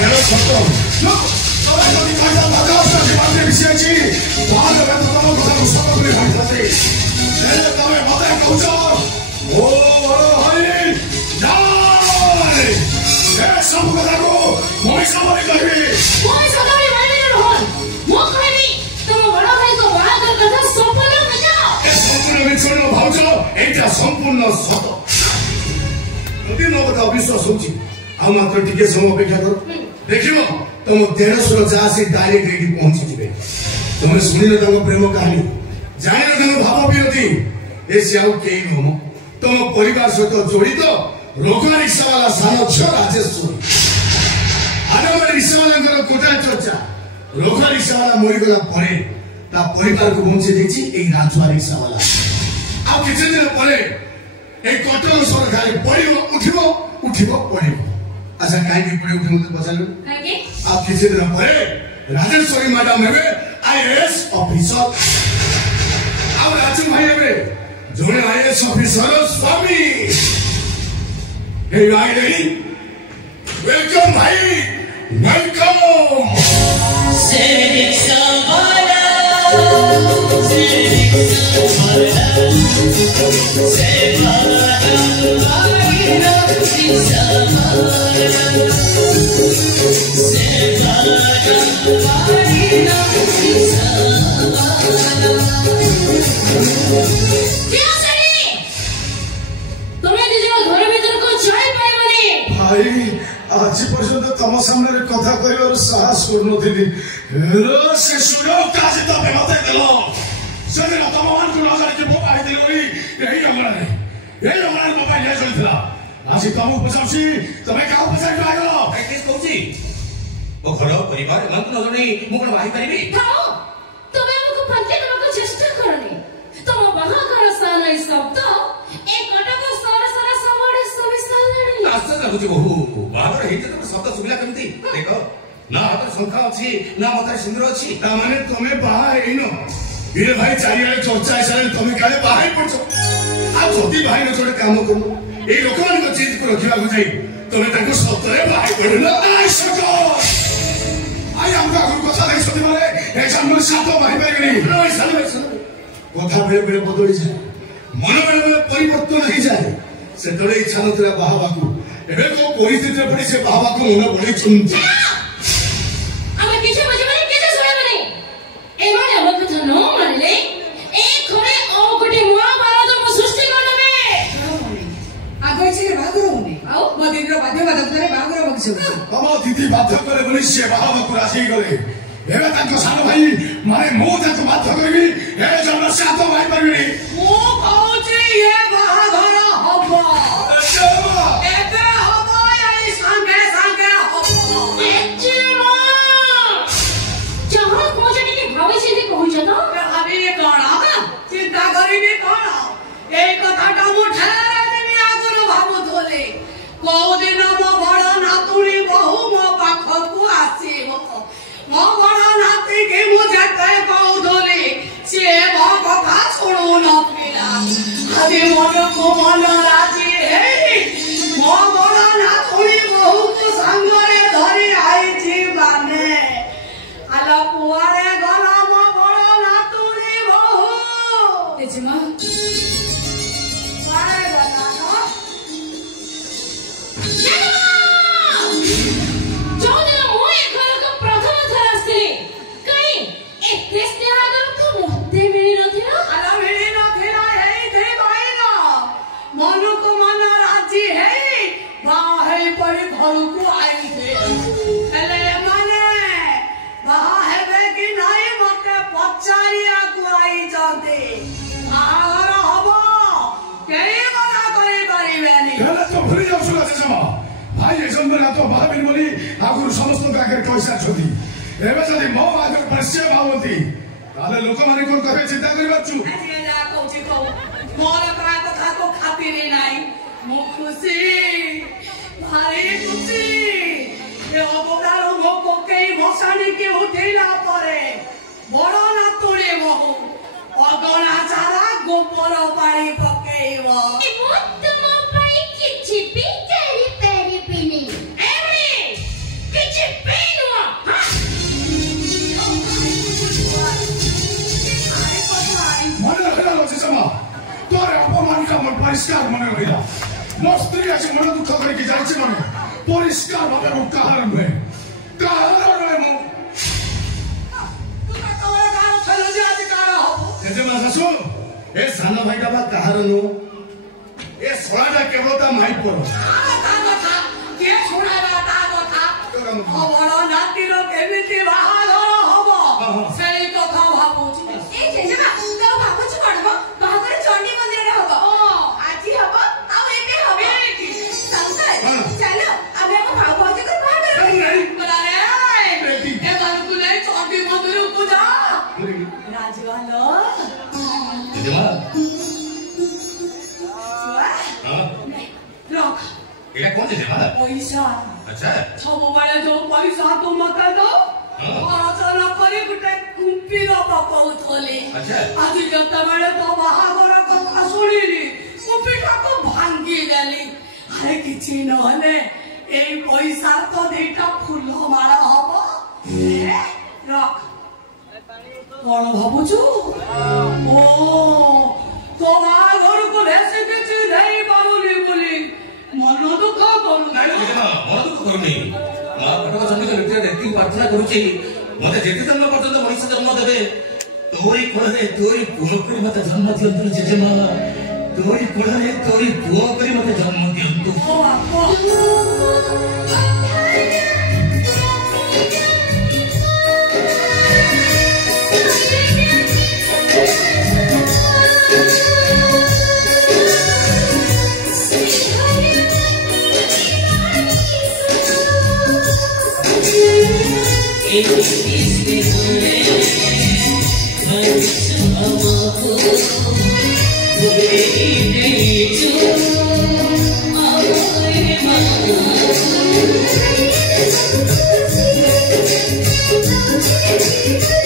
Pero sotto. No. No di casa la casa di parte vicini. Guarda che non cosa non sta per fare. E dove vado a cosa? Oh, hai. Dai! E सब को देखो मोई सामने कहीं मोई सामने वाले रोहन मो कहीं तुम बड़ा भाई को बाहर कर कथा संपूर्ण में जाओ ए संपूर्ण में छोड़ो भाउजो एटा संपूर्ण सत नदी न कथा विश्वास होची आ मात्र टिके समय अपेक्षा करो देखिबो तुम 150 जासी डायरेक्ट रेडी पहुंची जिबे तुम सुनिले तम प्रेम कहानी जानिले तम भाव विरोधी ए सियाउ केई नमो तुम परिवार सहित जड़ित रोका रिक्शा वाला सानो छ राजेश्वरी आनंद रिक्शा वाला कोटा चर्चा रोका रिक्शा वाला मरिगला परे ता परिवार को बंचे देछि ए राजवा रिक्शा वाला आ किछ दिन परे ए कटल सरकार पड़िबो उठिबो पड़िबो अच्छा काई की पड़े उठिबो तो बचालो काई आ किछ दिन परे राजेश्वरी मैडम हेबे आईएएस ऑफिसर आ राजू भाई हेबे जोने IAS officer Swami Hey, you are ready? Welcome, bhai. Welcome. Sainik Samara, Sainik Samara, Sainik Samara, भाई आज पर्यंत तम सामने कथा कहवर साहस करनथिली रो से सुनो काज तबे मते देलो सदर तम मान को नजर के बोका है दिलोई यही हमरा बाबा ले चलथला आज तम पछाउसी तमे का पछाइ लागलो किस कहूची ओ घर परिवार मन को नजर नहीं मु कोन भाई परिबी थाओ तमे हमको पंचे को चेष्टा करनी तम बाहा कर सानै शब्द एक कटक सर सर समाडे सविस्तार आश्चर्य लाଗୁଛି बहु बाहर हेते तो शब्द सुबिला केमती देखो ना हाथ संख्या अछि ना मते सिंदूर अछि ता माने तमे बाहा हेइनो इरे भाई चारियाले चर्चा हिसाबे तमे काले बाहा ही पड़छो आ जदी भाई न जोडे काम करू ए लोकमान को चीज को रखिबा को जाई तमे ताको सतरे बाहा पड़ो ना आइ सको आइ हमका को कथा देख सती माने ए जन्म सातो भाई भाई गनी रोई साले कथा बेले बेले बदली जाए मन बेले बेले परिवर्तन हो जाए से तोरे इच्छा नतरा बाहाबाकू एबे को परिस्थिति पड़ी से बाहाबाकू मन बड़ी चुनती हम किछे बजबे किछे सुनाबे नहीं ए माने हम कथा न मानले एक खरे ओ कोटी मुआ बारा तो सृष्टि करनबे आगो इछे बागुर होने आउ मदिनर बाध्य बादतरे बागुर बगछो हम दीदी बाध्य करे बोली से बाहाबाकू राजी गले एबे ताको सानो भाई माने मो ताको बाध्य करबी ए जन्म सातो भाई परबी मो कहूची ये बाहाघर हबो एते हबो आई संगे संगे हबो एचिमा जहां कोजनी के भावे से कहूछ तो अभी ये कोन चिंता करिबी कोन ए कथाटा मु ठेरे देनी आगुरु भाबु थोले को दिन मो बड़ नातुनी बहु मो पाखकु आसीबो मो बड़ नाती के मुझे कह कहूथोले से मो कथा सुनु न पिला आदि मन को मन राजी हे मो बड़ नातुनी बहु को संगरे धरी आइछि माने आला पुआरे गला मो बड़ नातुनी बहु तेजमा पारे गला न जोदिन मो ए घर को प्रथम थर आस्थिली कई ए कृष्ण आगर तो मते मिली नथिला आला मिली नथिला हेई दे बाईना मन को मन राजी हेई बाहे पड़ी घर को आई थे एले माने बाहा हेबे कि नहीं मते पचारिया को आई जाते आगर हबो केई मना करी परिबेनी हेले तो भूली जाऊ सुला जमा भाई जंबर तो भाबिन बोली आगुरु समस्त काके कइसा छथि एबे जदी मो आगर परसे भावती ताले लोक माने कोन कबे चिंता करिबाचु आजे जा कहूची कहू मोर करा कथा को खातिर नाही मो खुशी भारी खुशी ए अबदारो मो कोकेई भसानी के उठेला परे बड़ नातुणी बहु अगना सारा गोपर पानी पकेइबो ए मत मो पाई किछि बिचारी पेरी पिनी एबे किछि ମୋ ସ୍ତ୍ରୀ ଆଜି ମନ ଦୁଃଖ କରିକି ଯାଇଛି ମାନେ ପରିଷ୍କାର ଭାବେ ମୁଁ କାହାର ନୁହେଁ ମୁଁ ଶାଶୁ ଏ ସାନ ଭାଇଟା ବା କାହାର ନୁହଁ ଏ ଶଳାଟା କେବଳ ତା ମାଇପର ନାତିର କେମିତି ବାହାଘର ହବ ସେଇ କଥା ଭାବୁଛି ଭାବୁଛୁ କଣ ବାହାଘର ଚଣ୍ଡୀ ମନ୍ଦିରରେ ହବ ଆଜି ହବ ଆଉ ଏବେ ହବ ଚାଲ ଆମେ ଆମ ଭାଉ ଭାଉଜଙ୍କର ବାହାଘର ଏମାନଙ୍କୁ ନେଇ ଚଣ୍ଡୀ ମନ୍ଦିରକୁ ଯା ରାଜଗାଲ ରଖ ଏଇଟା କଣ ଯେ ପଇସା ଆଚ୍ଛା ସବୁବେଳେ ଯୋଉ ପଇସା ତୁ ମତେ ଦଉ ଖର୍ଚ୍ଚ ନ କରି ଗୋଟେ କୁମ୍ପିର ପକଉଥିଲେ ଆଜି ଯେତେବେଳେ ତୋ ବାହାଘର କଥା ଶୁଣିଲି କୁମ୍ପିଟାକୁ ଭାଙ୍ଗି ଦେଲି ଆରେ କିଛି ନହେଲେ ଏଇ ପଇସା ତ ଦିଟା ଫୁଲ ମାଳ ହବ ରଖ କଣ ଭାବୁଛୁ ଓ ତୋ ବାହାଘରକୁ ବେଶୀ କିଛି ଦେଇ ପାରୁନି ବୋଲି ମନ ଦୁଃଖ କରୁନି ମନ ଦୁଃଖ କରୁନି ମା କଟକ ଚଣ୍ଡୀଙ୍କ ନିକଟରେ ଏତିକି ପ୍ରାର୍ଥନା କରୁଛି ମତେ ଯେତେ ଜନ୍ମ ପର୍ଯ୍ୟନ୍ତ ମଣିଷ ଜନ୍ମ ଦେବେ ତୋରି କୋଳରେ ତୋରି ପୁଅ କରି ମତେ ଜନ୍ମ ଦିଅନ୍ତୁ ଜେଜେମା ତୋରି କୋଳରେ ତୋରି ପୁଅ କରି ମତେ ଜନ୍ମ ଦିଅନ୍ତୁ Thank you.